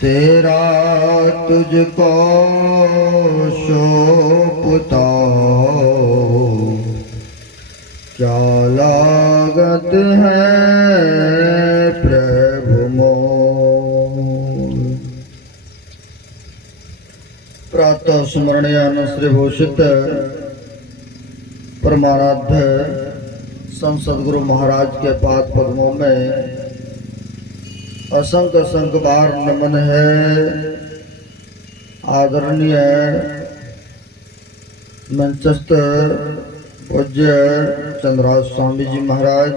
तेरा तुझको शोभता क्या लागत है प्रभु मोर। प्रातः स्मरणीय श्रीभूषित परमाराध्य संत गुरु महाराज के पाद पद्मों में असंख्य असंख्य बार नमन है। आदरणीय मंचस्थ पूज्य चंद्रराज स्वामी जी महाराज,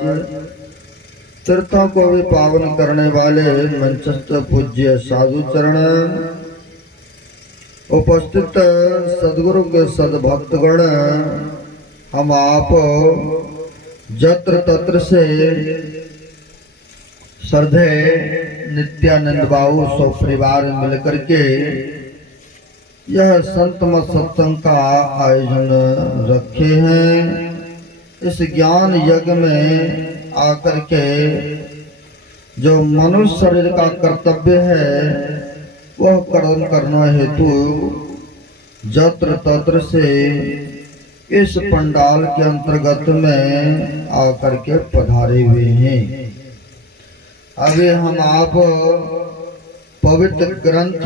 तीर्थों को भी पावन करने वाले मंचस्थ पूज्य साधु चरण, उपस्थित सदगुरु के सदभक्तगण, हम आप जत्र तत्र से श्रद्धे नित्यानंद बाबू सौ परिवार मिलकर के यह संत मत सत्संग का आयोजन रखे हैं। इस ज्ञान यज्ञ में आकर के जो मनुष्य शरीर का कर्तव्य है वह कर्म करना हेतु जत्र तत्र से इस पंडाल के अंतर्गत में आकर के पधारे हुए हैं। अभी हम आप पवित्र ग्रंथ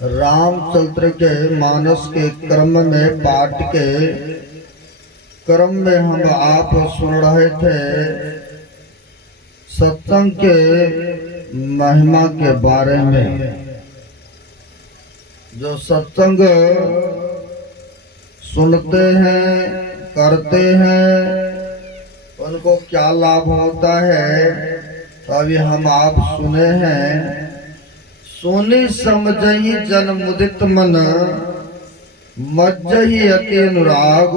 रामचरित्र के मानस के क्रम में पाठ के क्रम में हम आप सुन रहे थे सत्संग के महिमा के बारे में। जो सत्संग सुनते हैं करते हैं उनको क्या लाभ होता है, तो अभी हम आप सुने हैं। सुनी समझही जन मुदित मन, मज्जही अति अनुराग,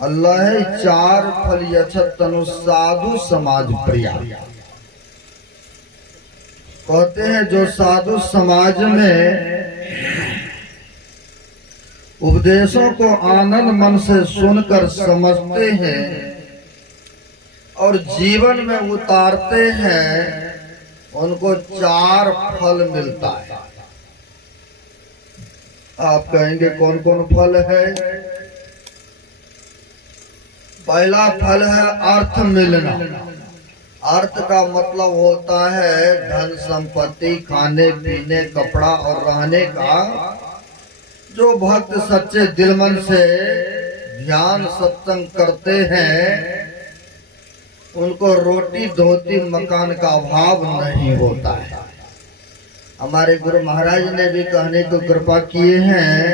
अल्लाह चार फल यछत तनु साधु समाज प्रिया। कहते हैं जो साधु समाज में उपदेशों को आनंद मन से सुनकर समझते हैं और जीवन में उतारते हैं, उनको चार फल मिलता है। आप कहेंगे कौन कौन फल है? पहला फल है अर्थ मिलना। अर्थ का मतलब होता है धन संपत्ति, खाने पीने, कपड़ा और रहने का। जो भक्त सच्चे दिल मन से ध्यान सत्संग करते हैं उनको रोटी धोती मकान का अभाव नहीं होता है। हमारे गुरु महाराज ने भी कहने को कृपा किए हैं,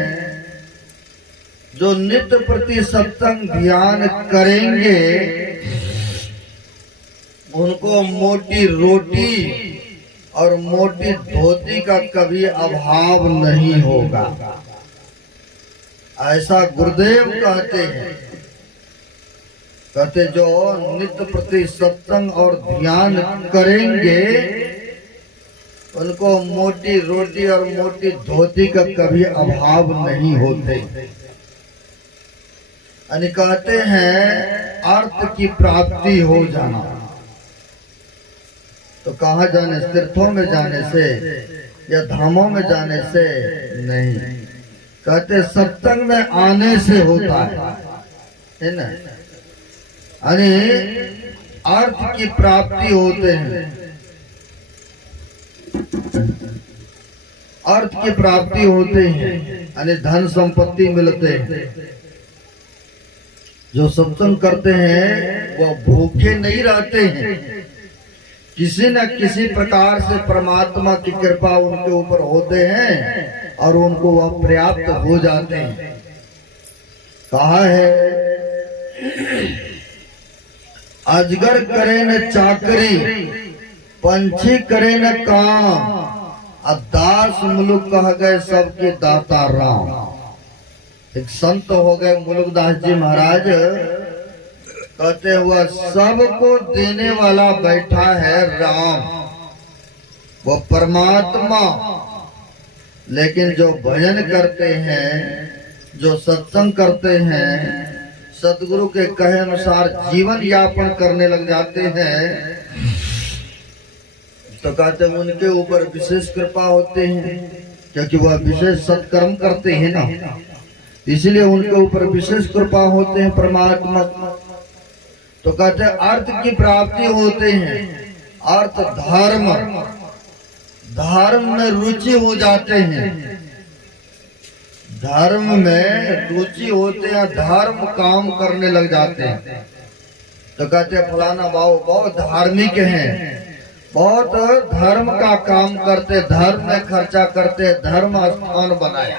जो नित्य प्रति सत्संग ध्यान करेंगे उनको मोटी रोटी और मोटी धोती का कभी अभाव नहीं होगा, ऐसा गुरुदेव कहते हैं। कहते जो नित्य प्रति सत्संग और ध्यान करेंगे उनको मोटी रोटी और मोटी धोती का कभी अभाव नहीं होते। यानी कहते हैं अर्थ की प्राप्ति हो जाना। तो कहाँ जाने? तीर्थों में जाने से या धामों में जाने से नहीं, कहते सत्संग में आने से होता है ना। यानी अर्थ की प्राप्ति होते हैं, अर्थ की प्राप्ति होते हैं, यानी धन संपत्ति मिलते हैं। जो सत्संग करते हैं वो भूखे नहीं रहते हैं, किसी न किसी प्रकार से परमात्मा की कृपा उनके ऊपर होते हैं और उनको वह पर्याप्त हो जाते हैं। कहा है अजगर करे न चाकरी, पंछी करे न काम, दास मुलुक कह गए सबके दाता राम। एक संत हो गए मुलुकदास जी महाराज, कहते हुआ सबको देने वाला बैठा है राम, वो परमात्मा। लेकिन जो भजन करते हैं, जो सत्संग करते हैं, सदगुरु के कहे अनुसार जीवन यापन करने लग जाते हैं, तो कहते हैं उनके ऊपर विशेष कृपा होते हैं, क्योंकि वह विशेष सत्कर्म करते हैं ना, इसलिए उनके ऊपर विशेष कृपा होते हैं परमात्मा। तो कहते हैं अर्थ की प्राप्ति होते हैं, अर्थ धर्म, धर्म में रुचि हो जाते हैं, धर्म में रुचि होते हैं, धर्म काम करने लग जाते हैं। तो कहते हैं फलाना बाबू बहुत धार्मिक हैं, बहुत धर्म का काम करते, धर्म में खर्चा करते, धर्म स्थान बनाया।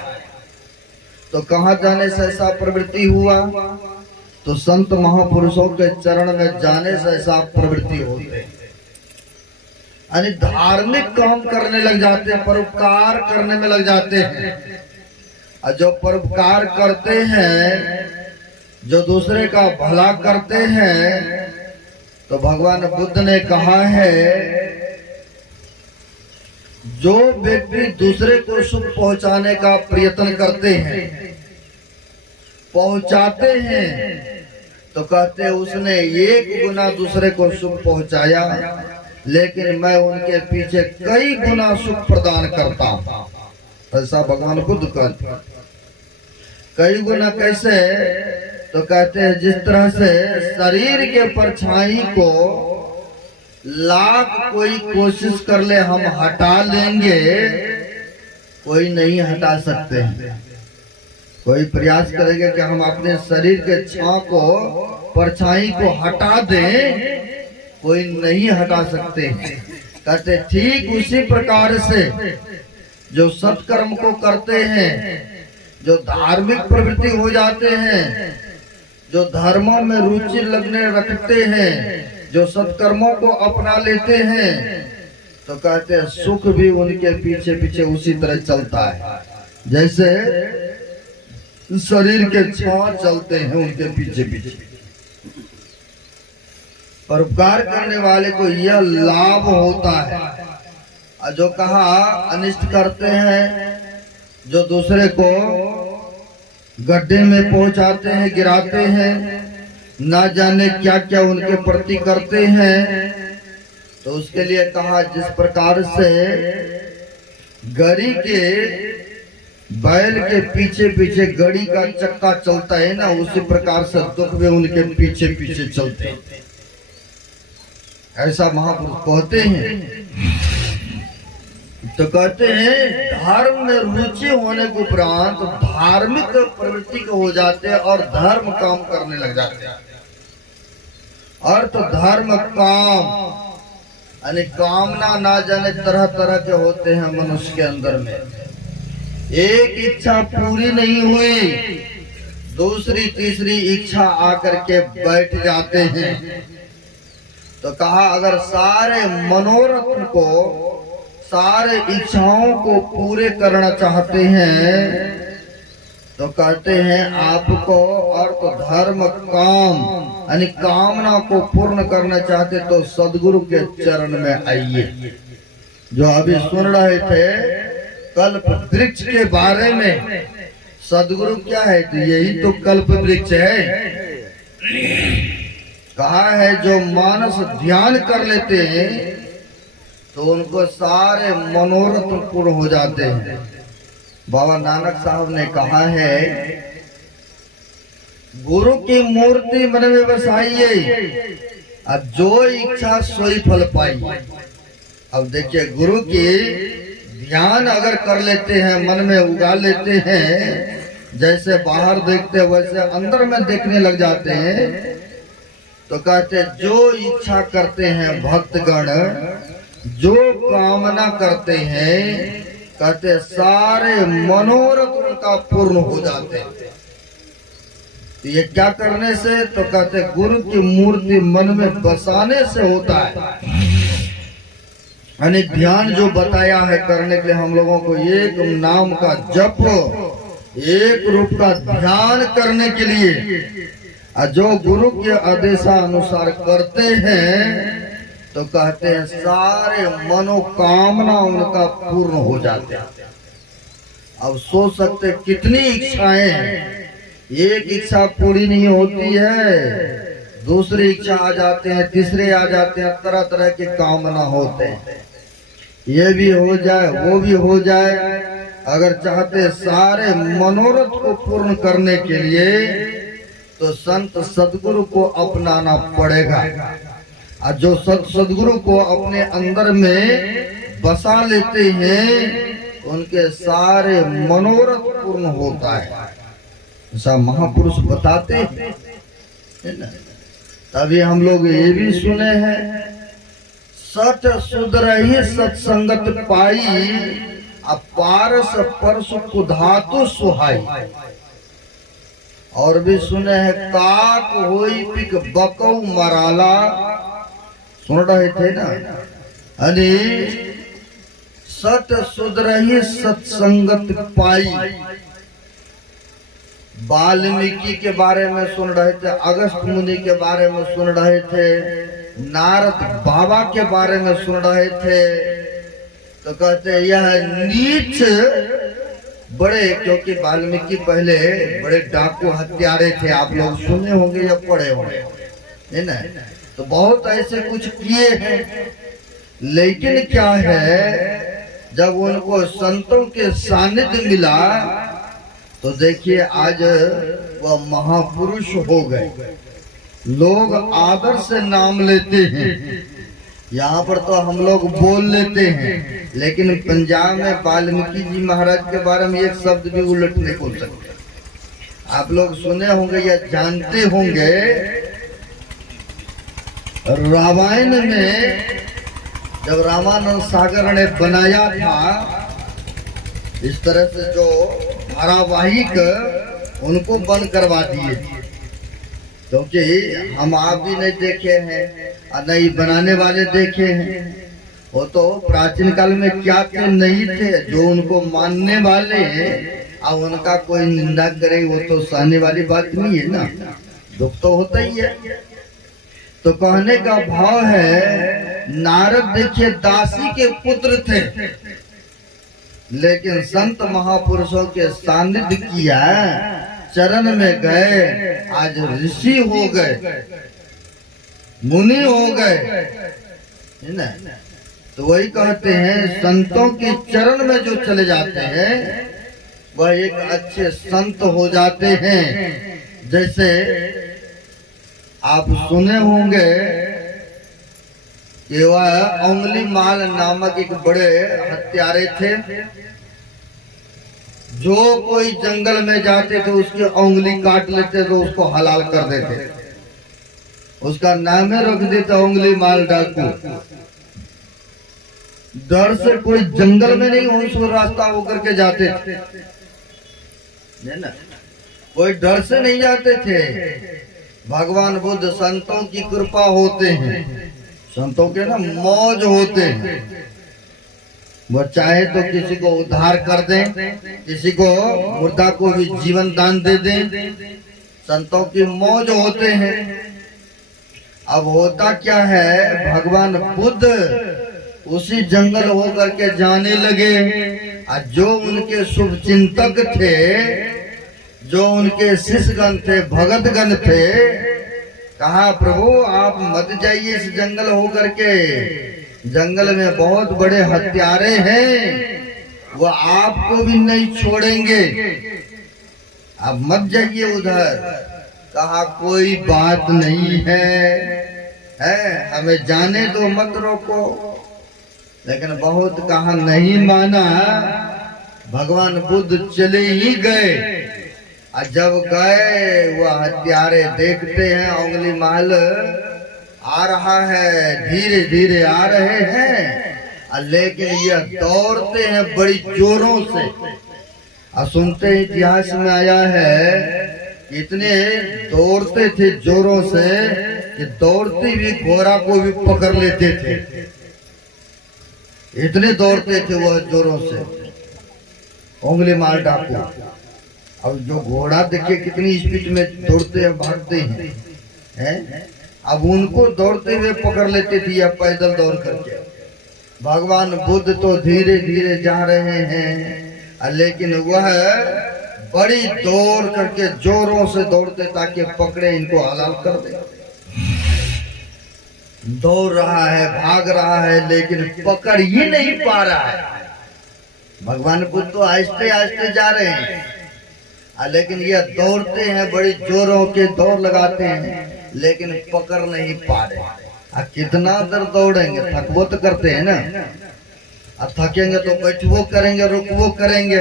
तो कहाँ जाने से ऐसा प्रवृत्ति हुआ? तो संत महापुरुषों के चरण में जाने से ऐसा प्रवृत्ति होते हैं, यानी धार्मिक काम करने लग जाते हैं, परोपकार करने में लग जाते हैं। और जो परोपकार करते हैं, जो दूसरे का भला करते हैं, तो भगवान बुद्ध ने कहा है जो व्यक्ति दूसरे को सुख पहुंचाने का प्रयत्न करते हैं, पहुंचाते हैं, तो कहते हैं उसने 1 गुना दूसरे को सुख पहुंचाया, लेकिन मैं उनके पीछे कई गुना सुख प्रदान करता हूं। ऐसा भगवान बुद्ध कहते हैं। कई गुना कैसे? तो कहते हैं जिस तरह से शरीर के परछाई को लाख कोई कोशिश कर ले हम हटा लेंगे, कोई नहीं हटा सकते हैं। कोई प्रयास करेंगे कि हम अपने शरीर के छां को, परछाई को हटा दें, कोई नहीं हटा सकते। कहते ठीक उसी प्रकार से जो सत्कर्म को करते हैं, जो धार्मिक प्रवृत्ति हो जाते हैं, जो धर्मों में रुचि लगने रखते हैं, जो सत्कर्मों को अपना लेते हैं, तो कहते हैं सुख भी उनके पीछे पीछे उसी तरह चलता है, जैसे शरीर के छां चलते हैं उनके पीछे पीछे। परोपकार करने वाले को यह लाभ होता है। जो कहा अनिष्ट करते हैं, जो दूसरे को गड्ढे में पहुंचाते हैं, गिराते हैं, ना जाने क्या क्या उनके प्रति करते हैं, तो उसके लिए कहा जिस प्रकार से गड़ी के बैल के पीछे पीछे गड़ी का चक्का चलता है ना, उसी प्रकार से दुख में उनके पीछे पीछे चलते हैं। ऐसा महापुरुष कहते हैं। तो कहते हैं धर्म में रुचि होने के उपरांत धार्मिक प्रवृत्ति को हो जाते हैं और धर्म काम करने लग जाते हैं। अर्थ धर्म काम, यानी कामना ना जाने तरह तरह के होते हैं मनुष्य के अंदर में। एक इच्छा पूरी नहीं हुई, दूसरी तीसरी इच्छा आकर के बैठ जाते हैं। तो कहा अगर सारे मनोरथ को, सारे इच्छाओं को पूरे करना चाहते हैं, तो कहते हैं आपको अर्थ धर्म काम, यानी कामना को पूर्ण करना चाहते तो सदगुरु के चरण में आइए। जो अभी सुन रहे थे कल्प वृक्ष के बारे में, सदगुरु क्या है? तो यही तो कल्प वृक्ष है। कहा है जो मानस ध्यान कर लेते हैं तो उनको सारे मनोरथ पूर्ण हो जाते हैं। बाबा नानक साहब ने कहा है गुरु की मूर्ति मन में बसाइए, अब जो इच्छा सोई फल पाई। अब देखिए गुरु की ध्यान अगर कर लेते हैं, मन में उगा लेते हैं, जैसे बाहर देखते हैं वैसे अंदर में देखने लग जाते हैं। तो कहते जो इच्छा करते हैं भक्तगण, जो कामना करते हैं, कहते सारे मनोरथ उनका पूर्ण हो जाते हैं। तो ये क्या करने से? तो कहते गुरु की मूर्ति मन में बसाने से होता है। यानी ध्यान जो बताया है करने के लिए हम लोगों को, एक नाम का जप, एक रूप का ध्यान करने के लिए, जो गुरु के आदेशानुसार करते हैं तो कहते हैं सारे मनोकामना उनका पूर्ण हो जाते हैं। अब सोच सकते कितनी इच्छाएं हैं, एक इच्छा पूरी नहीं होती है, दूसरी इच्छा आ जाते हैं, तीसरे आ जाते हैं, तरह तरह के कामना होते हैं। ये भी हो जाए, वो भी हो जाए। अगर चाहते सारे मनोरथ को पूर्ण करने के लिए तो संत सदगुरु को अपनाना पड़ेगा। और जो सदगुरु को अपने अंदर में बसा लेते हैं उनके सारे मनोरथ पूर्ण होता है, ऐसा महापुरुष बताते हैं, है ना। तभी हम लोग ये भी सुने हैं, सठ सुधरहि सत्संगत पाई, अपारस परस कुधातु सुहाई। और भी सुने हैं, काक होई पिक बकौ मराला, सुन रहे थे ना। अरे सठ सुधरहि सत्संगत पाई, वाल्मीकि के बारे में सुन रहे थे, अगस्त मुनि के बारे में सुन रहे थे, नारद बाबा के बारे में सुन रहे थे। तो कहते यह नीच बड़े, क्योंकि वाल्मीकि पहले बड़े डाकू हत्यारे थे, आप लोग सुने होंगे या पढ़े होंगे, है ना। तो बहुत ऐसे कुछ किए हैं, लेकिन क्या है जब उनको संतों के सानिध्य मिला तो देखिए आज वह महापुरुष हो गए। लोग आदर से नाम लेते हैं, यहाँ पर तो हम लोग बोल लेते हैं, लेकिन पंजाब में वाल्मीकि जी महाराज के बारे में एक शब्द भी उलट नहीं बोल सकते। आप लोग सुने होंगे या जानते होंगे, रामायण में जब रामानंद सागर ने बनाया था इस तरह से जो धारावाहिक, उनको बंद करवा दिए, क्योंकि हम आप भी नहीं देखे हैं और नहीं बनाने वाले देखे हैं। वो तो प्राचीन काल में क्या थे नहीं थे, जो उनको मानने वाले हैं और उनका कोई निंदा करे वो तो सहने वाली बात नहीं है ना, दुख तो होता ही है। तो कहने का भाव है, नारद देखिए दासी के पुत्र थे, लेकिन संत महापुरुषों के सानिध्य किया, चरण में गए, आज ऋषि हो गए, मुनि हो गए, है ना। तो वही कहते हैं, संतों के चरण में जो चले जाते हैं वह एक अच्छे संत हो जाते हैं। जैसे आप सुने होंगे कि वह अंगुलीमाल नामक एक बड़े हत्यारे थे, जो कोई जंगल में जाते थे उसकी उंगली काट लेते तो उसको हलाल कर देते, उसका नाम है रख देता अंगुलीमाल डाकू। डर से कोई जंगल में नहीं उसको रास्ता होकर के जाते थे, है ना, कोई डर से नहीं जाते थे। भगवान बुद्ध संतों की कृपा होते हैं, संतों के ना मौज होते हैं, वो चाहे तो किसी को उद्धार कर दें, किसी को मुर्दा को भी जीवन दान दे दें, संतों की मौज होते हैं। अब होता क्या है, भगवान बुद्ध उसी जंगल होकर के जाने लगे, और जो उनके शुभ चिंतक थे, जो उनके शिष्यगण थे, भगतगण थे, कहा प्रभु आप मत जाइए इस जंगल होकर के, जंगल में बहुत बड़े हत्यारे हैं, वो आपको भी नहीं छोड़ेंगे, आप मत जाइए उधर। कहा कोई बात नहीं है हमें जाने दो, मत रोको। लेकिन बहुत कहा, नहीं माना, भगवान बुद्ध चले ही गए। और जब गए वह हत्यारे देखते हैं अंगुलीमाल आ रहा है, धीरे धीरे आ रहे हैं, लेकिन यह दौड़ते हैं बड़ी जोरों से। और सुनते ही इतिहास में आया है, इतने दौड़ते थे जोरों से कि दौड़ते हुए घोड़ा को भी पकड़ लेते थे, इतने दौड़ते थे वह जोरों से अंगुलीमाल डाकू। अब जो घोड़ा देखिए कितनी स्पीड में दौड़ते हैं, भागते हैं, अब उनको दौड़ते हुए पकड़ लेते थे या पैदल दौड़ करके। भगवान बुद्ध तो धीरे धीरे जा रहे हैं, लेकिन वह बड़ी दौड़ करके जोरों से दौड़ते ताकि पकड़े, इनको हलाल कर दे। दौड़ रहा है, भाग रहा है, लेकिन पकड़ ही नहीं पा रहा है। भगवान बुद्ध तो आहिस्ते आहिस्ते जा रहे हैं, लेकिन ये दौड़ते हैं, बड़ी जोरों के दौड़ लगाते हैं, लेकिन पकड़ नहीं पा रहे। कितना देर दौड़ेंगे, थकबो तो करते हैं ना। थकेंगे तो बैठबो करेंगे, रुकबो करेंगे।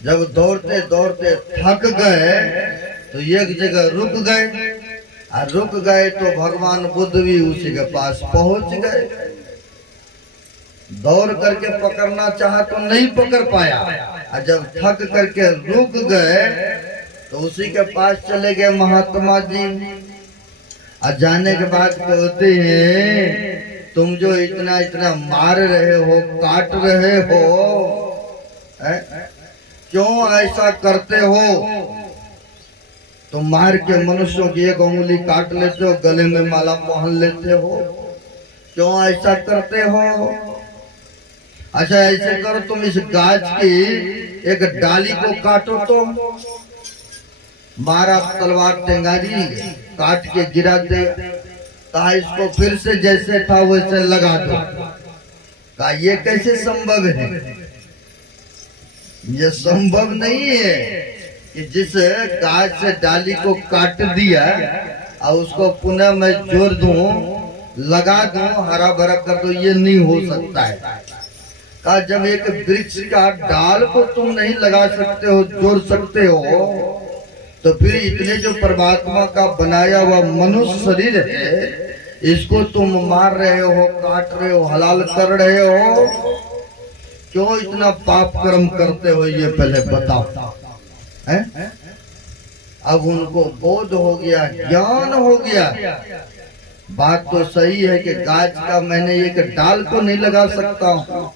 जब दौड़ते दौड़ते थक गए तो एक जगह रुक गए, और रुक गए तो भगवान बुद्ध भी उसी के पास पहुंच गए। दौड़ करके पकड़ना चाहा तो नहीं पकड़ पाया, और जब थक करके रुक गए तो उसी के पास चले गए महात्मा जी। और जाने के बाद कहते हैं, तुम जो इतना इतना मार रहे हो, काट रहे हो, क्यों ऐसा करते हो? तुम मार के मनुष्यों की एक उंगली काट लेते हो, गले में माला पहन लेते हो, क्यों ऐसा करते हो? अच्छा ऐसे करो, तुम इस गाछ की एक डाली को काटो तो। मारा तलवार टेंगारी, काट के गिरा दे, कहा इसको फिर से जैसे था वैसे लगा दो। कहा ये कैसे संभव है? ये संभव नहीं है कि जिस गाछ से डाली को काट दिया और उसको पुनः मैं जोड़ दूं, लगा दूं, हरा भरा कर दो, ये नहीं हो सकता है। कहा जब एक वृक्ष का डाल को तुम नहीं लगा सकते हो, जोड़ सकते हो, तो फिर इतने जो परमात्मा का बनाया हुआ मनुष्य शरीर है, इसको तुम मार रहे हो, काट रहे हो, हलाल कर रहे हो, क्यों इतना पाप कर्म करते हो? ये पहले बताओ। है? अब उनको बोध हो गया, ज्ञान हो गया। बात तो सही है कि गाछ का मैंने एक डाल को नहीं लगा सकता हूँ,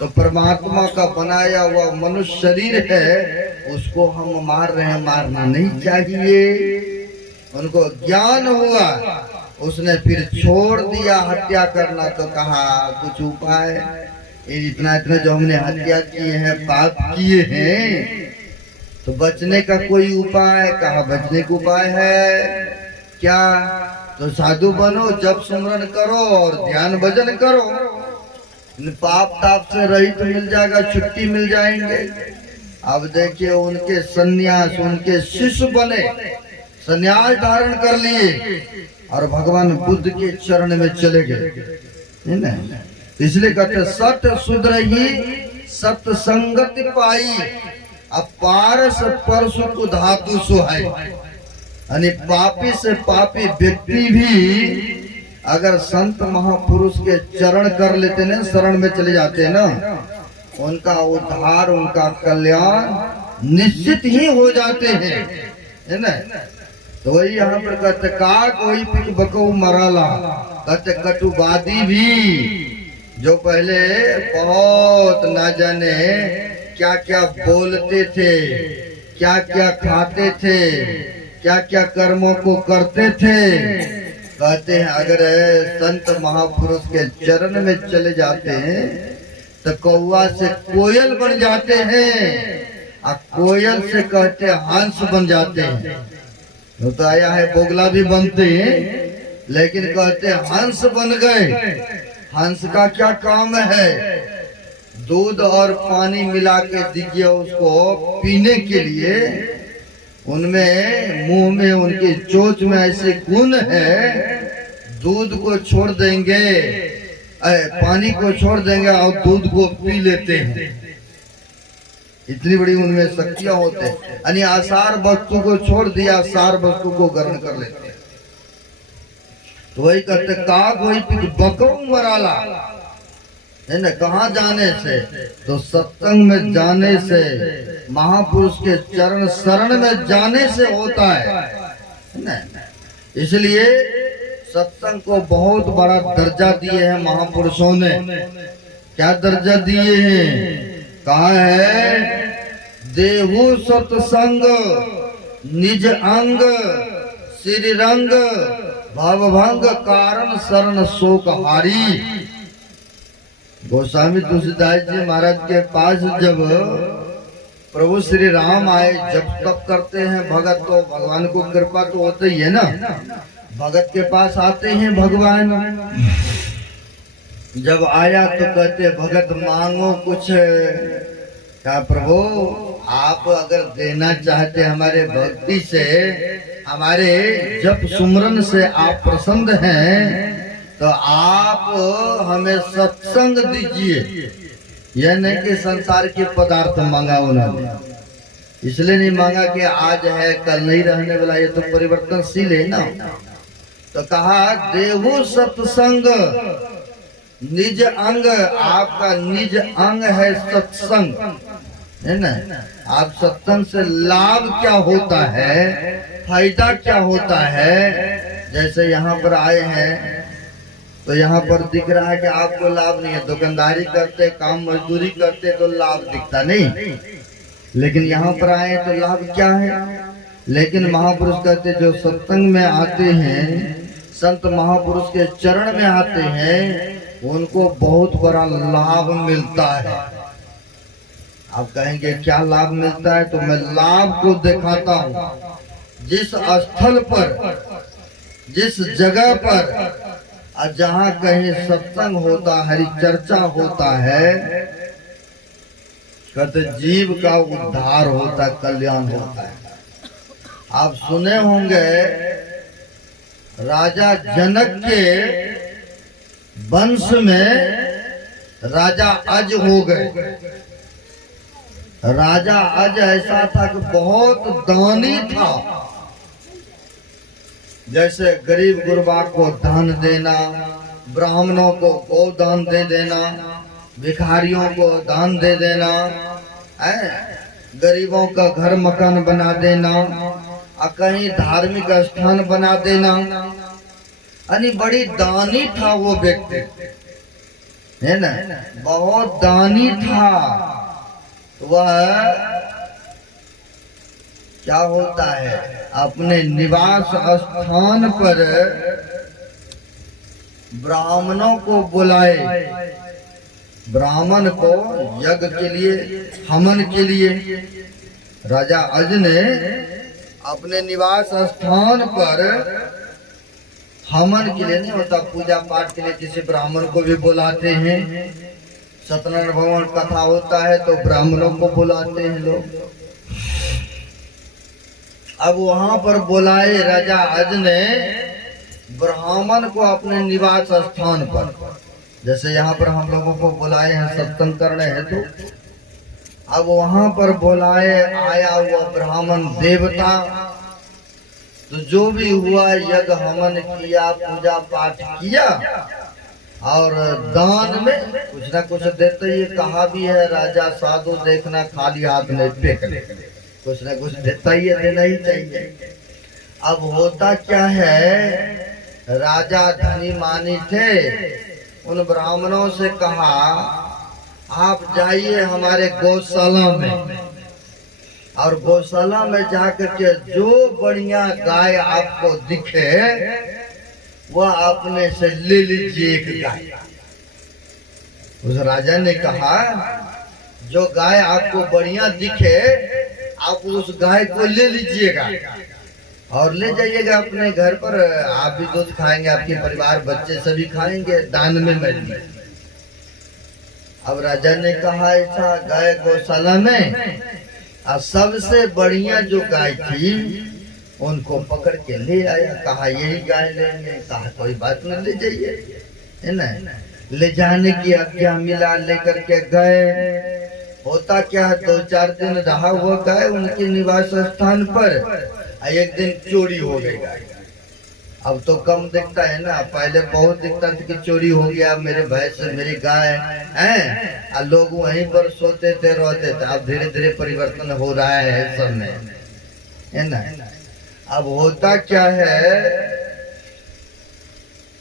तो परमात्मा का बनाया हुआ मनुष्य शरीर है, उसको हम मार रहे हैं, मारना नहीं चाहिए। उनको ज्ञान हुआ, उसने फिर छोड़ दिया हत्या करना। तो कहा कुछ उपाय, इतना इतना जो हमने हत्या किए हैं, पाप किए हैं, तो बचने का कोई उपाय? कहा बचने का उपाय है क्या? तो साधु बनो, जप सुमरन करो और ध्यान भजन करो, पाप ताप से रहित मिल जाएगा, छुट्टी मिल जाएंगे। अब देखिए उनके सन्यास, उनके शिष्य बने, सन्यास धारण कर लिए और भगवान बुद्ध के चरण में चले गए, है ना। इसलिए कहते सत सुधर ही सत्संगति पाई, अपारस परसु धातु सुहाई। यानी पापी से पापी व्यक्ति भी अगर संत महापुरुष के चरण कर लेते ना, शरण में चले जाते हैं ना, उनका उद्धार, उनका कल्याण निश्चित ही हो जाते हैं, है ना। तो वही यहाँ पर कहते का कोई पिक बको मराला, कहते कटुवादी भी जो पहले बहुत न जाने क्या क्या बोलते थे, क्या क्या खाते थे, क्या क्या कर्मों को करते थे, कहते हैं अगर संत महापुरुष के चरण में चले जाते हैं तो कौवा से कोयल बन जाते हैं, और कोयल से कहते हंस बन जाते हैं। तो आया है बोगला भी बनते हैं, लेकिन कहते हंस बन गए। हंस का क्या काम है? दूध और पानी मिला के दीजिए उसको पीने के लिए, उनमें मुंह में उनकी चोंच में ऐसे गुण है, दूध को छोड़ देंगे, पानी को छोड़ देंगे और दूध को पी लेते हैं। इतनी बड़ी उनमें शक्तियां होते हैं। यानी आसार वस्तु को छोड़ दिया, सार वस्तु को ग्रहण कर लेते हैं। तो वही कहते का कोई बको मराला, है ना। कहाँ जाने से? तो सत्संग में जाने से, महापुरुष के चरण शरण में जाने से होता है ना। इसलिए सत्संग को बहुत बड़ा दर्जा दिए हैं महापुरुषों ने। क्या दर्जा दिए हैं? कहा है देहु सत्संग निज अंग श्री रंग भवभंग कारण शरण शोक हारी। गोस्वामी तुलसीदास जी महाराज के पास जब प्रभु श्री राम आए, जब तप करते हैं भगत, तो भगवान को कृपा तो होती ही है ना। भगत के पास आते हैं भगवान। जब आया तो कहते भगत मांगो कुछ। क्या प्रभु आप अगर देना चाहते हमारे भक्ति से, हमारे जप सुमरन से आप प्रसन्न हैं, तो आप हमें सत्संग दीजिए। यह नहीं कि संसार के पदार्थ मांगा उन्होंने, इसलिए नहीं मांगा कि आज है कल नहीं रहने वाला, ये तो परिवर्तनशील है ना। तो कहा देहु सत्संग निज अंग, आपका निज अंग है सत्संग, है ना। आप सत्संग से लाभ क्या होता है, फायदा क्या होता है। जैसे यहाँ पर आए हैं तो यहाँ पर दिख रहा है कि आपको लाभ नहीं है, दुकानदारी करते काम मजदूरी करते तो लाभ दिखता नहीं, लेकिन यहाँ पर आए तो लाभ क्या है। लेकिन महापुरुष कहते जो सत्संग में आते हैं, संत महापुरुष के चरण में आते हैं, उनको बहुत बड़ा लाभ मिलता है। आप कहेंगे क्या लाभ मिलता है, तो मैं लाभ को दिखाता हूँ। जिस स्थल पर, जिस जगह पर जहाँ कहीं सत्संग होता, हरि चर्चा होता है, कहते जीव का उद्धार होता, कल्याण होता है। आप सुने होंगे राजा जनक के वंश में राजा अज हो गए। राजा अज ऐसा था कि बहुत दानी था। जैसे गरीब गुरबा को दान देना, ब्राह्मणों को गोदान दे देना, भिखारियों को दान दे देना, गरीबों का घर मकान बना देना, और कहीं धार्मिक स्थान बना देना। यानी बड़ी दानी था वो व्यक्ति, है ना, बहुत दानी था। वह क्या होता है, अपने निवास स्थान पर ब्राह्मणों को बुलाए, ब्राह्मण को यज्ञ के लिए, हवन के लिए। राजा अज ने अपने निवास स्थान पर हवन के लिए नहीं होता, पूजा पाठ के लिए किसी ब्राह्मण को भी बुलाते हैं। सत्यनारायण भगवान कथा होता है तो ब्राह्मणों को बुलाते हैं लोग। अब वहां पर बुलाए राजा अज ने ब्राह्मण को अपने निवास स्थान पर, जैसे यहाँ पर हम लोगों को बुलाए हैं सत्संग करने हैं, तो अब वहां पर बुलाए, आया हुआ ब्राह्मण देवता, तो जो भी हुआ यज्ञ हवन किया, पूजा पाठ किया, और दान में कुछ ना कुछ देते। ये कहा भी है राजा साधु देखना खाली हाथ में फेंक ले, कुछ ना कुछ देता ही है, देना ही चाहिए। अब होता क्या है, राजा धनी मानी थे, उन ब्राह्मणों से कहा आप जाइए हमारे गौशाला में, और गौशाला में जाकर के जो बढ़िया गाय आपको दिखे वह अपने से ले लीजिए एक गाय। उस राजा ने कहा जो गाय आपको बढ़िया दिखे आप उस गाय को ले लीजिएगा और ले जाइएगा अपने घर पर। आप भी दूध खाएंगे, आपके परिवार बच्चे सभी खाएंगे, दान में मिलेगी। अब राजा ने कहा ऐसा गाय गौशाला में, और सबसे बढ़िया जो गाय थी उनको पकड़ के ले आया। कहा यही गाय लेंगे। कहा कोई बात नहीं, ले जाइए, है ना। ले जाने की आज्ञा मिला, लेकर के गए। होता क्या है, 2-4 दिन रहा हुआ गाय उनके निवास स्थान पर, एक दिन चोरी हो गई गाय। अब तो कम दिखता है ना, पहले बहुत दिखता था कि चोरी हो गया मेरे भैंस मेरी गाय है, और लोग वहीं पर सोते थे रोते थे। अब धीरे धीरे परिवर्तन हो रहा है सब में, है ना। अब होता क्या है,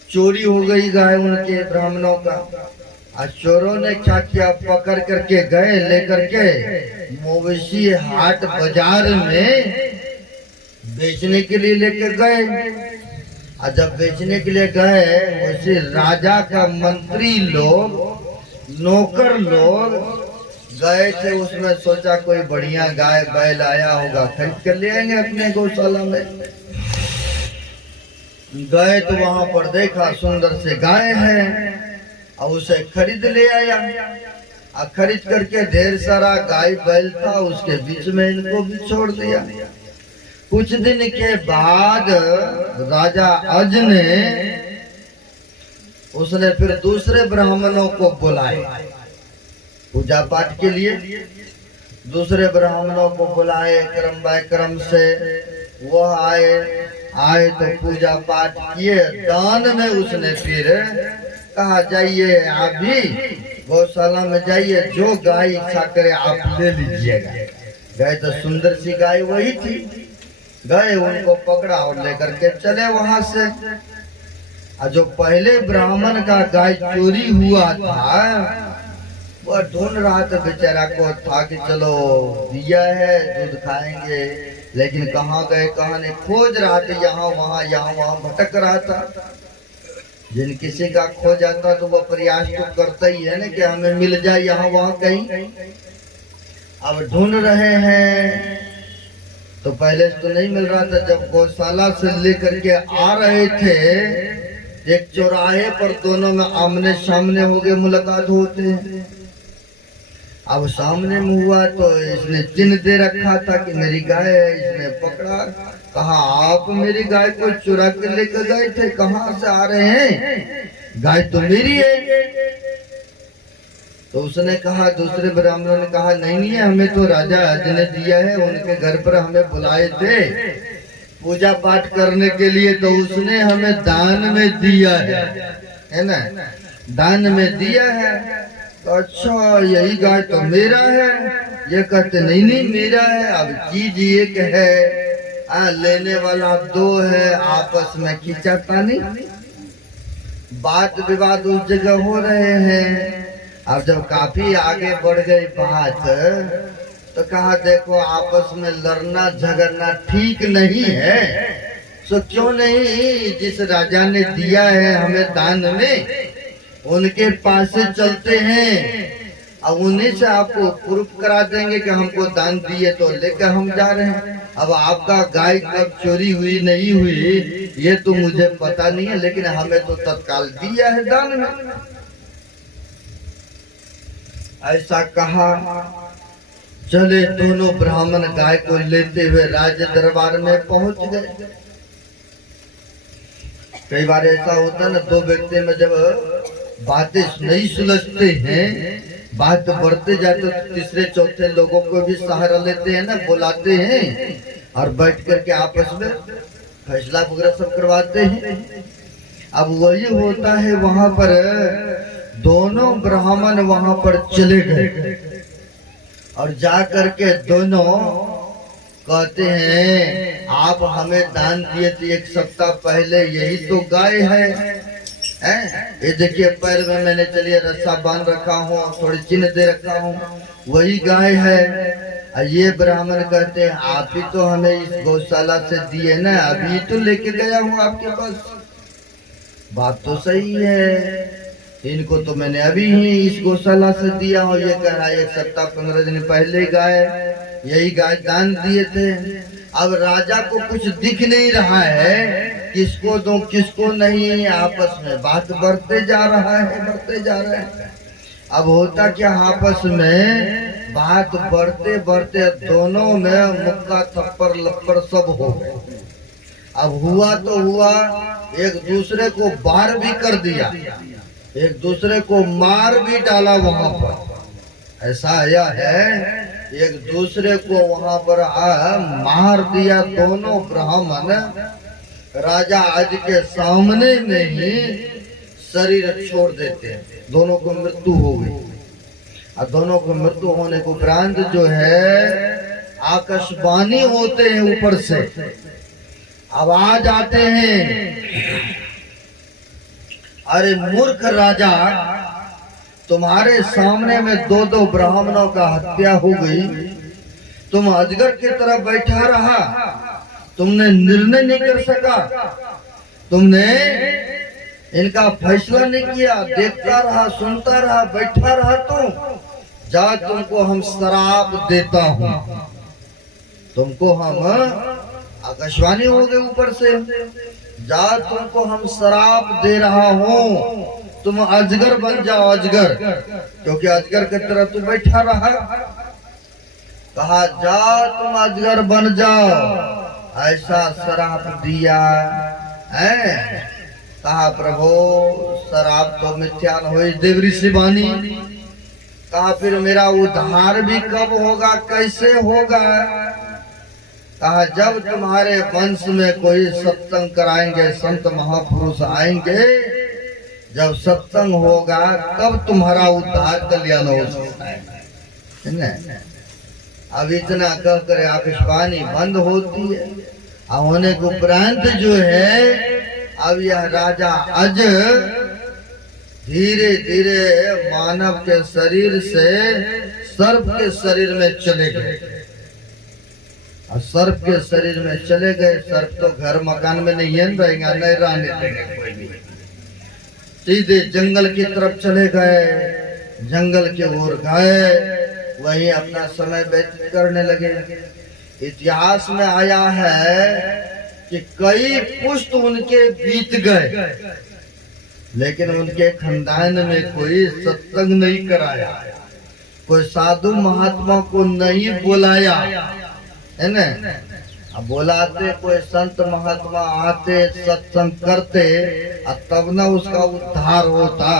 चोरी हो गई गाय उनके ब्राह्मणों का, और चोरों ने क्या किया, पकड़ करके गए, लेकर के मवेशी हाट बाजार में बेचने के लिए लेकर गए। और जब बेचने के लिए गए, वैसे राजा का मंत्री लोग, नौकर लोग गए थे, उसमें सोचा कोई बढ़िया गाय बैल आया होगा, खरीद कर ले आएंगे अपने गौशाला में। गए तो वहां पर देखा सुंदर से गाय है और उसे खरीद ले आया। और खरीद करके ढेर सारा गाय बैल था, उसके बीच में इनको भी छोड़ दिया। कुछ दिन के बाद राजा अज ने उसने फिर दूसरे ब्राह्मणों को बुलाया पूजा पाठ के लिए। दूसरे ब्राह्मणों को बुलाए क्रम बाय क्रम से, वह आए तो पूजा पाठ किए। दान में उसने फिर कहा जाइए आप भी गौशाला में जाइए, जो गाय इच्छा करे आप ले लीजिएगा। गए तो सुंदर सी गाय वही थी, गए उनको पकड़ा और लेकर के चले वहां से। और जो पहले ब्राह्मण का गाय चोरी हुआ था वह ढूंढ रहा था बेचारा को, था कि चलो दिया है दूध खाएंगे, लेकिन कहाँ गए कहाँ नहीं, खोज रहा था यहाँ वहाँ भटक रहा था। जिन किसी का खो जाता तो वह प्रयास तो करता ही है ना कि हमें मिल जाए यहाँ वहाँ कहीं। अब ढूंढ रहे हैं तो पहले तो नहीं मिल रहा था। जब गौशाला से लेकर के आ रहे थे एक चौराहे पर, दोनों में आमने सामने हो गए, मुलाकात होते हैं। अब सामने में हुआ तो इसने चिन्ह दे रखा था कि मेरी गाय है। इसने पकड़ा, कहा आप मेरी गाय को चुरा के लेकर गए थे, कहाँ से आ रहे हैं? गाय तो मेरी है। तो उसने कहा, दूसरे ब्राह्मणों ने कहा नहीं हमें तो राजा अज ने दिया है, उनके घर पर हमें बुलाए थे पूजा पाठ करने के लिए, तो उसने हमें दान में दिया है ना, दान में दिया है। तो अच्छा यही गाय तो मेरा है। ये कहते नहीं मेरा है। अब चीज एक है, लेने वाला दो है, आपस में खींचातानी बात विवाद उस जगह हो रहे हैं। अब जब काफी आगे बढ़ गई बात तो कहा देखो आपस में लड़ना झगड़ना ठीक नहीं है, तो क्यों नहीं जिस राजा ने दिया है हमें दान में उनके पास से चलते हैं, अब उन्हीं से आपको प्रूफ करा देंगे कि हमको दान दिए, तो लेकर हम जा रहे हैं। अब आपका गाय कब चोरी हुई नहीं हुई ये तो मुझे पता नहीं है, लेकिन हमें तो तत्काल दिया है दान में। ऐसा कहा, चले दोनों ब्राह्मण गाय को लेते हुए राज दरबार में पहुंच गए। कई बार ऐसा होता है ना, दो व्यक्ति में जब बातें नहीं सुलझते हैं, बात बढ़ते जाते तो तीसरे चौथे लोगों को भी सहारा लेते हैं ना, बुलाते हैं और बैठ करके आपस में फैसला वगैरह सब करवाते हैं। अब वही होता है, वहां पर दोनों ब्राह्मण वहां पर चले गए और जा करके दोनों कहते हैं आप हमें दान दिए थे 1 सप्ताह पहले, यही तो गाय है। ये देखिए पैर में मैंने चलिए रस्सा बांध रखा हूँ, थोड़ी चिन्ह दे रखा हूँ, वही गाय है। ये ब्राह्मण कहते हैं आप ही तो हमें इस गौशाला से दिए ना, अभी तो लेके गया हूँ आपके पास। बात तो सही है, इनको तो मैंने अभी ही इस गौशाला से दिया हूँ। ये कह रहा है 1 सप्ताह 15 दिन पहले गाय, यही गाय दान दिए थे। अब राजा को कुछ दिख नहीं रहा है, किसको दो किसको नहीं, आपस में बात बढ़ते जा रहा है, बढ़ते जा रहा है। अब होता क्या, आपस में बात बढ़ते बढ़ते दोनों में मुक्का थप्पड़ लप्पड़ सब हो गए। अब हुआ तो हुआ, एक दूसरे को बार भी कर दिया, एक दूसरे को मार भी डाला। वहां पर ऐसा आया है, एक दूसरे को वहां पर मार दिया। दोनों ब्राह्मण राजा आज के सामने में ही शरीर छोड़ देते हैं, दोनों को मृत्यु हो गई। और दोनों को मृत्यु होने को उपरांत जो है आकाशवाणी होते हैं, ऊपर से आवाज आते हैं, अरे मूर्ख राजा, तुम्हारे सामने में 2-2 ब्राह्मणों का हत्या हो गई, तुम अजगर की तरह बैठा रहा, तुमने निर्णय नहीं कर सका, तुमने इनका फैसला नहीं किया, देखता रहा, सुनता रहा, बैठा रहा। जा तुमको हम शराप देता हूँ, तुमको हम आकाशवाणी हो गए ऊपर से, जा तुमको हम शराप दे रहा हूँ, तुम अजगर बन जाओ, अजगर, क्योंकि अजगर की तरह तू बैठा रहा। कहा जा तुम अजगर बन जाओ, ऐसा शराप दिया है। कहा प्रभु शराप तो मिथ्या न हुई देवरी शिवानी। कहा फिर मेरा उद्धार भी कब होगा, कैसे होगा? कहा जब तुम्हारे वंश में कोई सत्संग कराएंगे, संत महापुरुष आएंगे, जब सत्संग होगा तब तुम्हारा उद्धार कल्याण हो सकता है। अब इतना कह कर आकाशवाणी बंद होती है। होने के उपरांत जो है अब यह राजा अज धीरे धीरे मानव के शरीर से सर्प के शरीर में चले गए। और सर्प के शरीर में चले गए। सर्प तो घर मकान में नहीं रहेगा, नहीं रहने देंगे कोई भी। सीधे जंगल की तरफ चले गए, जंगल के ओर गए, वहीं अपना समय व्यतीत करने लगे। इतिहास में आया है कि कई पुष्ट उनके बीत गए, लेकिन उनके खानदान में कोई सत्संग नहीं कराया, कोई साधु महात्मा को नहीं बुलाया, है ना। अब बुलाते कोई संत महात्मा आते, सत्संग करते, तब न उसका उद्धार होता।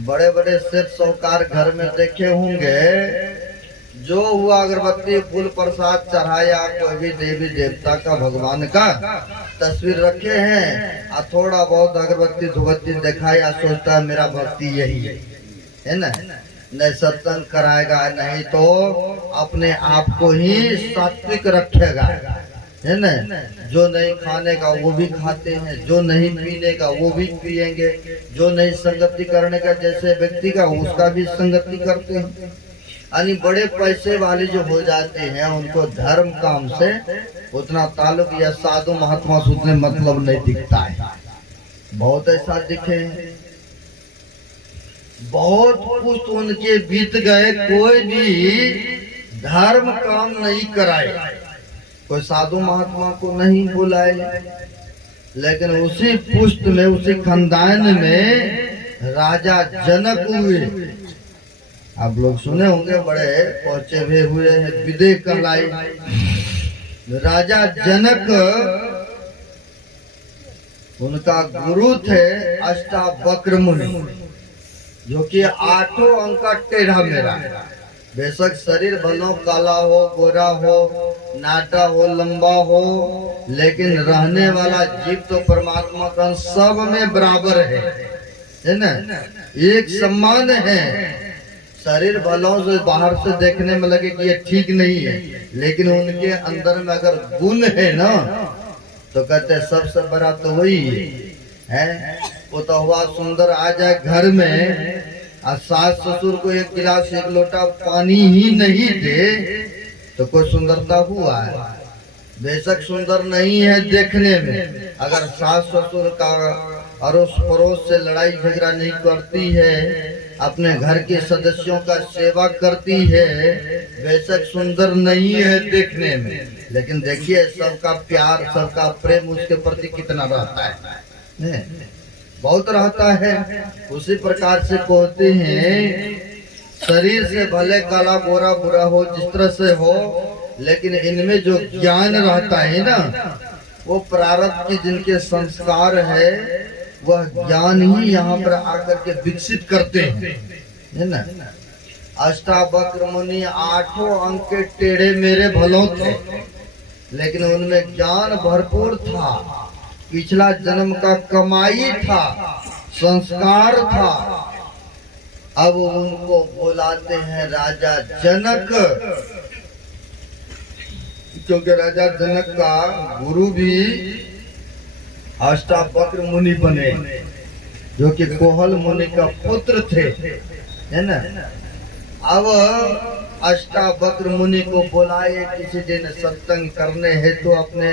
बड़े बड़े सेठ साहूकार घर में देखे होंगे, जो हुआ अगरबत्ती फूल प्रसाद चढ़ाया, कोई भी देवी देवता का भगवान का तस्वीर रखे हैं, और थोड़ा बहुत अगरबत्ती धूपबत्ती दिखाया, सोचता है मेरा भक्ति यही है ना। नहीं सत्संग कराएगा, नहीं तो अपने आप को ही सात्विक रखेगा, है ना। जो नहीं खाने का वो भी खाते हैं, जो नहीं पीने का वो भी पिएंगे, जो नहीं संगति करने का जैसे व्यक्ति का उसका भी संगति करते हैं। यानी बड़े पैसे वाले जो हो जाते हैं उनको धर्म काम से उतना ताल्लुक या साधु महात्मा से उतने मतलब नहीं दिखता है। बहुत ऐसा दिखे हैं, बहुत कुछ उनके बीत गए, कोई भी धर्म काम नहीं कराए, कोई साधु महात्मा को नहीं बुलाए। लेकिन उसी पुष्ट में, उसी खानदान में राजा जनक हुए। आप लोग सुने होंगे, बड़े पहुंचे भी हुए हैं, विदेह कहलाई। राजा जनक उनका गुरु थे अष्टावक्र मुनि, जो कि 8 अंक का टेढ़ा मेढ़ा। बेशक शरीर भलो काला हो, गोरा हो, नाटा हो, लंबा हो, लेकिन रहने वाला जीव तो परमात्मा का सब में बराबर है ना, एक समान है। शरीर भलों से बाहर से देखने में लगे कि ये ठीक नहीं है, लेकिन उनके अंदर में अगर गुण है ना, तो कहते सबसे बड़ा तो वही है। वो तो हुआ सुंदर आ जाए घर में, और सास ससुर को एक गिलास एक लोटा पानी ही नहीं दे, तो कोई सुंदरता हुआ है? बेशक सुंदर नहीं है देखने में। अगर सास ससुर का अड़ोस पड़ोस से लड़ाई झगड़ा नहीं करती है, अपने घर के सदस्यों का सेवा करती है, बेशक सुंदर नहीं है देखने में, लेकिन देखिए सबका प्यार, सबका प्रेम उसके प्रति कितना रहता है, बहुत रहता है। उसी प्रकार से कहते हैं, शरीर से भले काला गोरा बुरा हो, जिस तरह से हो, लेकिन इनमें जो ज्ञान रहता है ना, वो प्रारब्ध की जिनके संस्कार है, वह ज्ञान ही यहाँ पर आकर के विकसित करते हैं, है ना। अष्टावक्र मुनि 8 अंक के टेढ़े मेरे भलों थे, लेकिन उनमें ज्ञान भरपूर था, पिछला जन्म का कमाई था, संस्कार था। अब उनको बुलाते हैं राजा जनक, क्योंकि राजा जनक का गुरु भी अष्टावक्र मुनि बने, जो कि कोहल मुनि का पुत्र थे, है ना। अब अष्टावक्र मुनि को बुलाए किसी दिन सत्संग करने हेतु तो अपने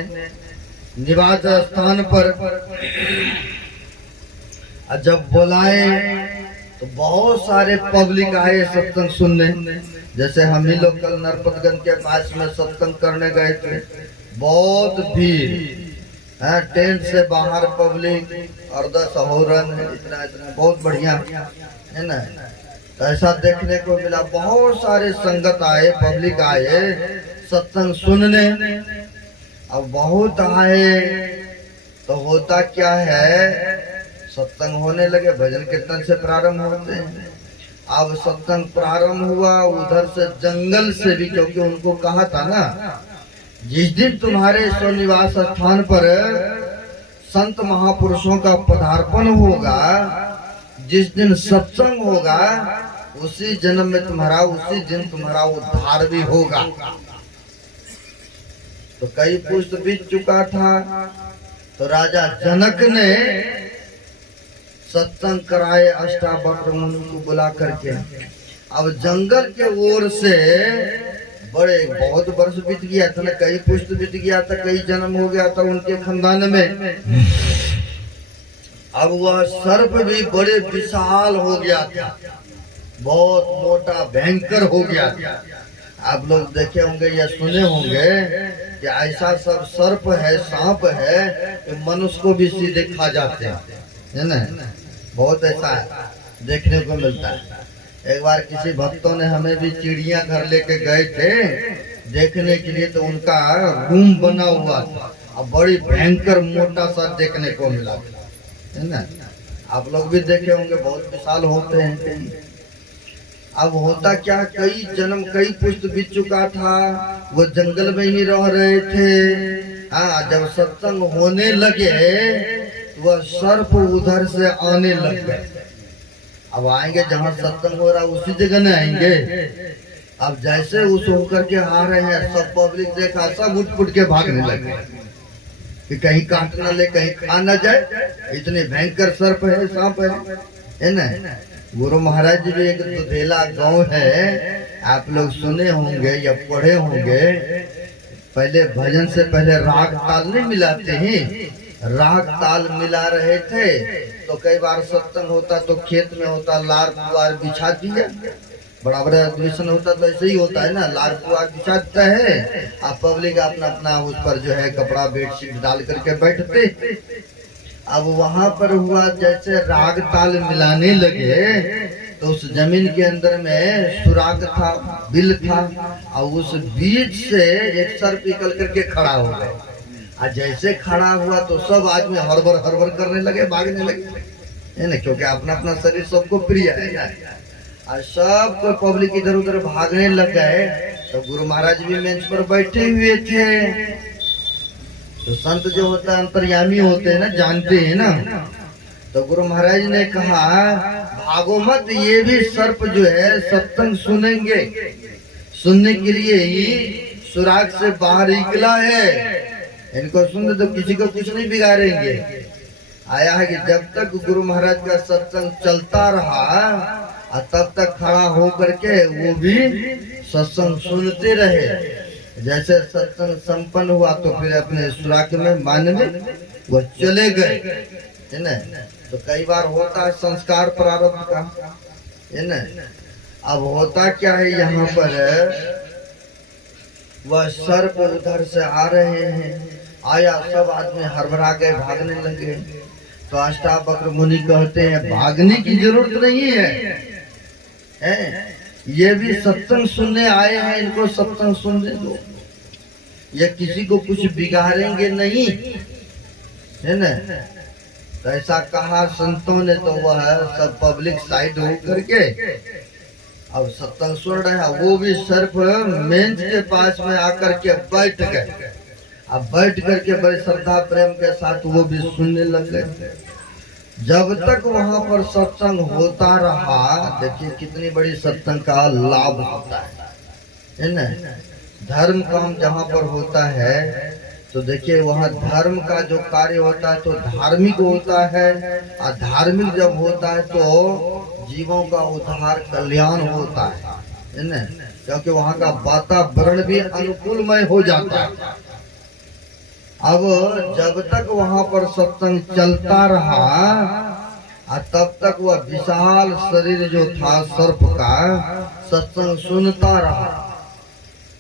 निवास स्थान पर। जब बुलाए तो बहुत सारे पब्लिक आए सत्संग सुनने। जैसे हम ही लोग कल नरपतगंज के पास में सत्संग करने गए थे, बहुत भीड़, हाँ, टेंट से बाहर पब्लिक अर्धा सहोरन इतना इतना बहुत बढ़िया है ना। तो ऐसा देखने को मिला, बहुत सारे संगत आए, पब्लिक आए सत्संग सुनने। अब बहुत आए तो होता क्या है, सत्संग होने लगे, भजन कीर्तन से प्रारंभ होते हैं। अब सत्संग प्रारंभ हुआ उधर से जंगल से भी, क्योंकि उनको कहा था ना जिस दिन तुम्हारे स्वनिवास स्थान पर संत महापुरुषों का पदार्पण होगा, जिस दिन सत्संग होगा, उसी जन्म में तुम्हारा, उसी दिन तुम्हारा उद्धार भी होगा। तो कई पुष्ट बीत चुका था, तो राजा जनक ने सत्संग कराए अष्टावक्र मुनि को बुला करके। अब जंगल के ओर से बड़े बहुत वर्ष बीत गया था ना, कई पुष्ट बीत गया था, कई जन्म हो गया था उनके खानदान में। अब वह सर्प भी बड़े विशाल हो गया था, बहुत मोटा भयंकर हो गया था। आप लोग देखे होंगे या सुने होंगे कि ऐसा सब सर्प है, सांप है कि मनुष्य को भी सीधे खा जाते हैं, है ना। बहुत ऐसा देखने को मिलता है। एक बार किसी भक्तों ने हमें भी चिड़िया घर लेके गए थे देखने के लिए, तो उनका रूम बना हुआ था, अब बड़ी भयंकर मोटा सा देखने को मिला, है ना। आप लोग भी देखे होंगे, बहुत विशाल होते हैं कहीं। अब होता क्या, कई जन्म कई पुष्ट बीत चुका था, वो जंगल में ही रह रहे थे। हाँ, जब सत्संग होने लगे वह सर्प उधर से आने लग गए। अब आएंगे जहाँ सत्संग हो रहा उसी जगह न आएंगे। अब जैसे उस होकर के आ रहे हैं, सब पब्लिक देखा, सब उठ पुट के भागने लगे कि कहीं काट न ले, कहीं खा न जाए, इतने भयंकर सर्प है, सांप है ना। गुरु महाराज जी भी एक दुधेला गांव है, आप लोग सुने होंगे या पढ़े होंगे। पहले भजन से पहले राग ताल नहीं मिलाते हैं, राग ताल मिला रहे थे। तो कई बार सत्संग होता तो खेत में होता, लार पुआर बिछा दिया, बड़ा बड़ा एडमिशन होता तो ऐसे ही होता है ना, लार पुआर बिछा देता है, आप पब्लिक अपना अपना उस पर जो है कपड़ा बेडशीट डाल करके बैठते। अब वहां पर हुआ जैसे राग ताल मिलाने लगे, तो उस जमीन के अंदर में सुराग था, बिल था, और उस बीच से एक सर्प निकल करके खड़ा हो गया। और जैसे खड़ा हुआ तो सब आदमी हड़बड़ हड़बड़ करने लगे, भागने लगे, है ना, क्योंकि अपना अपना शरीर सबको प्रिय है। और सब कोई पब्लिक इधर उधर भागने लग गए। तो गुरु महाराज भी मंच पर बैठे हुए थे। तो संत जो होता है अंतर्यामी होते हैं ना, जानते हैं ना। तो गुरु महाराज ने कहा, भागो मत, ये भी सर्प जो है सत्संग सुनेंगे, सुनने के लिए ही सुराग से बाहर निकला है। इनको सुन तो किसी को कुछ नहीं बिगाड़ेंगे। आया है कि जब तक गुरु महाराज का सत्संग चलता रहा, तब तक खड़ा होकर के वो भी सत्संग सुनते रहे। जैसे सत्संग संपन्न हुआ तो फिर अपने सुराग में मान में वो चले गए, है ना। तो कई बार होता है संस्कार प्रारब्ध का, है ना। अब होता क्या है, यहाँ पर वह सर्प उधर से आ रहे हैं, आया, सब आदमी हड़बड़ा गए, भागने लगे। तो अष्टावक्र मुनि कहते हैं, भागने की जरूरत नहीं है, ये भी सत्संग सुनने आए हैं, इनको सत्संग सुनने दो, ये किसी को कुछ बिगाड़ेंगे नहीं, है ना। तो ऐसा कहा संतों ने। तो वह सब पब्लिक साइड हो करके अब सत्संग सुन रहे हैं, वो भी सर्प मेंच के पास में आकर के बैठ गए। अब बैठ करके बड़े श्रद्धा प्रेम के साथ वो भी सुनने लग गए। जब तक वहां पर सत्संग होता रहा, देखिए कितनी बड़ी सत्संग का लाभ होता है ना। धर्म काम जहाँ पर होता है तो देखिए वहाँ धर्म का जो कार्य होता है तो धार्मिक होता है, और धार्मिक जब होता है तो जीवों का उद्धार कल्याण होता है ना, क्योंकि वहाँ का वातावरण भी अनुकूलमय हो जाता है। अब जब तक वहाँ पर सत्संग चलता रहा, तब तक वह विशाल शरीर जो था सर्प का सत्संग सुनता रहा।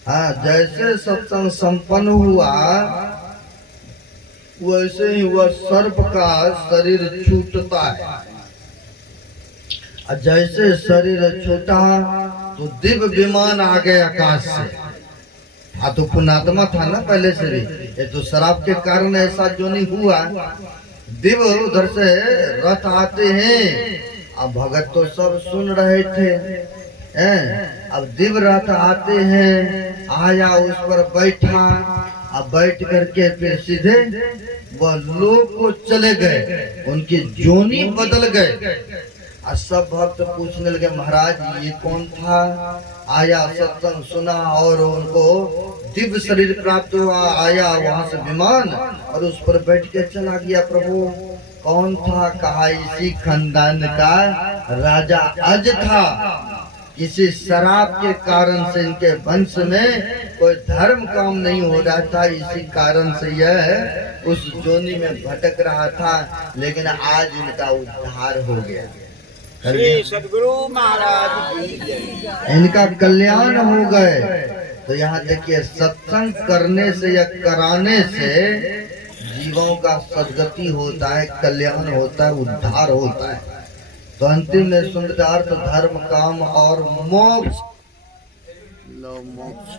हाँ, जैसे सत्संग संपन्न हुआ वैसे ही वह सर्प का शरीर छूटता है। और जैसे शरीर छूटा तो दिव्य विमान आ गए आकाश से। हाँ तो पुण्यात्मा था ना पहले से भी, ये तो शराब के कारण ऐसा जो नहीं हुआ। दिव्य उधर से रथ आते हैं, अब भगत तो सब सुन रहे थे। अब दिव्य रथ आते हैं, आया उस पर बैठा, अब बैठ करके फिर सीधे वह लोग को चले गए, उनकी जोनी बदल गए। और सब भक्त पूछने लगे महाराज ये कौन था, आया सत्संग सुना और उनको दिव्य शरीर प्राप्त हुआ, आया वहां से विमान और उस पर बैठ के चला गया। प्रभु कौन था, कहा इसी खानदान का राजा अज था। किसी शराब के कारण से इनके वंश में कोई धर्म काम नहीं हो रहा था, इसी कारण से यह उस जोनी में भटक रहा था, लेकिन आज इनका उद्धार हो गया। श्री सद्गुरु महाराज की जय। इनका कल्याण हो गए। तो यहाँ देखिए सत्संग करने से या कराने से जीवों का सदगति होता है, कल्याण होता है, उद्धार होता है। तो अंतिम में सुंदर धर्म काम और मोक्ष। लो मोक्ष